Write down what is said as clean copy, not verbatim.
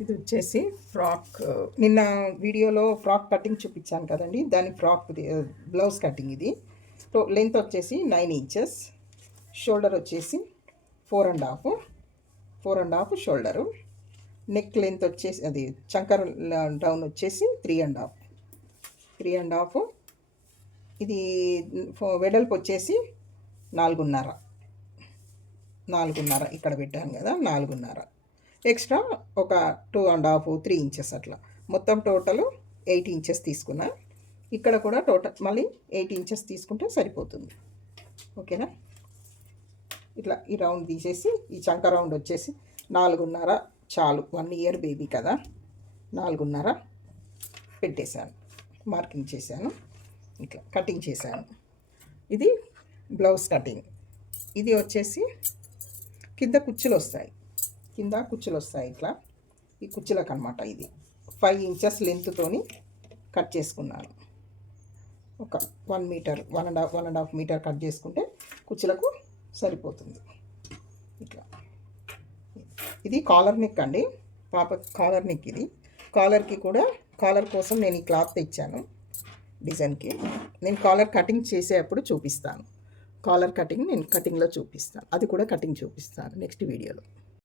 ఇది వచ్చేసి ఫ్రాక్. నిన్న వీడియోలో ఫ్రాక్ కటింగ్ చూపించాను కదండి, దాని ఫ్రాక్ బ్లౌజ్ కటింగ్ ఇది. లెంత్ వచ్చేసి 9 ఇంచెస్, షోల్డర్ వచ్చేసి 4.5 షోల్డరు, నెక్ లెంత్ వచ్చేసి అది చంకర్ డౌన్ వచ్చేసి 3.5. ఇది వెడల్పు వచ్చేసి 4.5 ఇక్కడ పెట్టాను కదా, 4.5. ఎక్స్ట్రా ఒక 2.5 3 ఇంచెస్ అట్లా, మొత్తం టోటల్ 8 ఇంచెస్ తీసుకున్నా. ఇక్కడ కూడా టోటల్ మళ్ళీ 8 ఇంచెస్ తీసుకుంటే సరిపోతుంది. ఓకేనా? ఇట్లా ఈ రౌండ్ తీసేసి ఈ చంక రౌండ్ వచ్చేసి 4.5 చాలు. 1 ఇయర్ బేబీ కదా, 4.5 పెట్టేశాను, మార్కింగ్ చేశాను, ఇట్లా కటింగ్ చేశాను. ఇది బ్లౌజ్ కటింగ్. ఇది వచ్చేసి కింద కుచ్చులు వస్తాయి, ఇట్లా ఈ కుచ్చులకు అనమాట. ఇది 5 ఇంచెస్ లెంత్తోని కట్ చేసుకున్నాను. ఒక 1 మీటర్ 1.5 మీటర్ కట్ చేసుకుంటే కుచ్చులకు సరిపోతుంది. ఇట్లా ఇది కాలర్ నెక్ అండి, పాప కాలర్ నెక్. ఇది కాలర్కి కూడా, కాలర్ కోసం నేను ఈ క్లాత్ తెచ్చాను డిజైన్కి. నేను కాలర్ కటింగ్ చేసేటప్పుడు చూపిస్తాను. కాలర్ కటింగ్ నేను కటింగ్లో చూపిస్తాను, అది కూడా కటింగ్ చూపిస్తాను నెక్స్ట్ వీడియోలో.